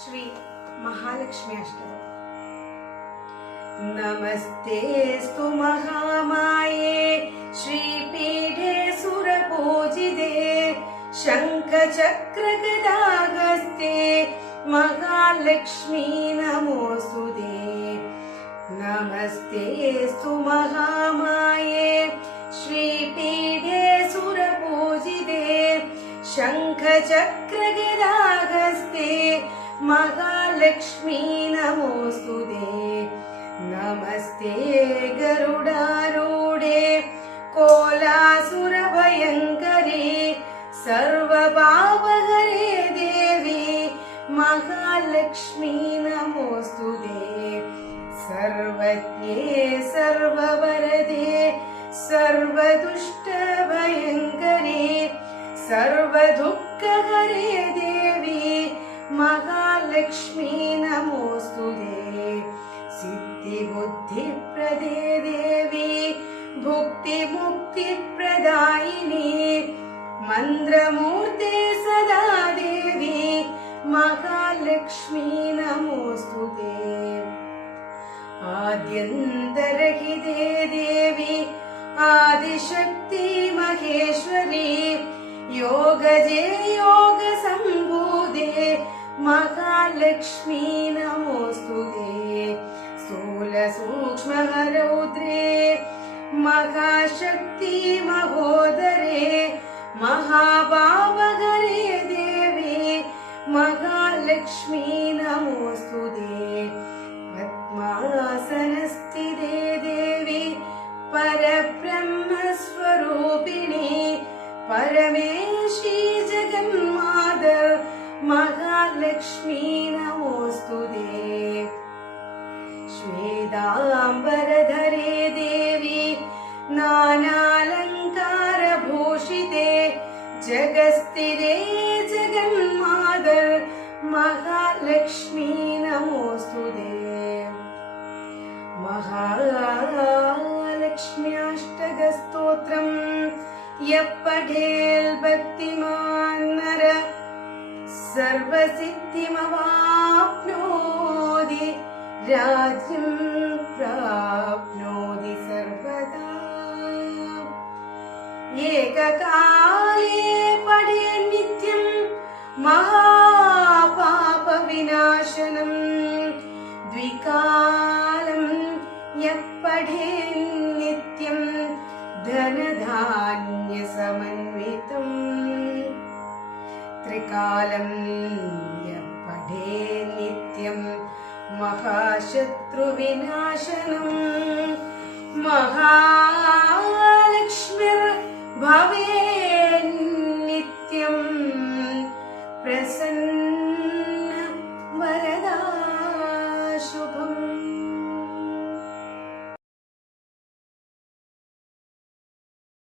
श्री महालक्ष्मी अष्टकम्। नमस्तेस्तु महामाये श्रीपीठे सुरपूजिते शङ्खचक्रगदाहस्ते महालक्ष्मी नमोऽस्तुते। नमस्तेस्तु महामाये श्रीपीठे सुरपूजिते शङ्खचक्रगदाहस्ते महालक्ष्मी नमोऽस्तुते। नमस्ते गरुडारूढे कोलासुरभयङ्करे सर्वपापहरे देवी महालक्ष्मी नमोऽस्तुते। सर्वज्ञे सर्ववरदे सर्वदुष्टभयङ्करे सर्वदुःखहरे देवी महालक्ष्मी नमोऽस्तुते। सिद्धिबुद्धिप्रदे देवी भुक्तिमुक्तिप्रदायिनी मन्त्रमूर्ते सदा देवी महालक्ष्मी नमोऽस्तुते। आद्यन्तरहिते देवी आदिशक्ति महेश्वरी योगजे योगसम्भूते महालक्ष्मी नमोऽस्तुते। स्थूलसूक्ष्मरौद्रे महाशक्ति महोदरे महाभावहरे देवी महालक्ष्मी नमोऽस्तुते। पद्मासनस्थिते देवी परब्रह्मस्वरूपिणी परमेशी जगन्माता महालक्ष्मी नमोऽस्तुते। श्वेताम्बरधरे देवी नानालङ्कारभूषिते जगस्थिरे जगन्माता महालक्ष्मी नमोऽस्तुते। महालक्ष्म्याष्टकस्तोत्रम् यः पठेत् भक्तिमान् नरः सर्वसिद्धिमवाप्नोति राज्यं प्राप्नोति सर्वदा। एककाले पठेत् नित्यं महापापविनाशनम् द्विकालं यः पठेत् नित्यं धनधान्यसमन्वितम् त्रिकालं यः पठेत् नित्यं महाशत्रुविनाशनम् महालक्ष्मीर्भवेत्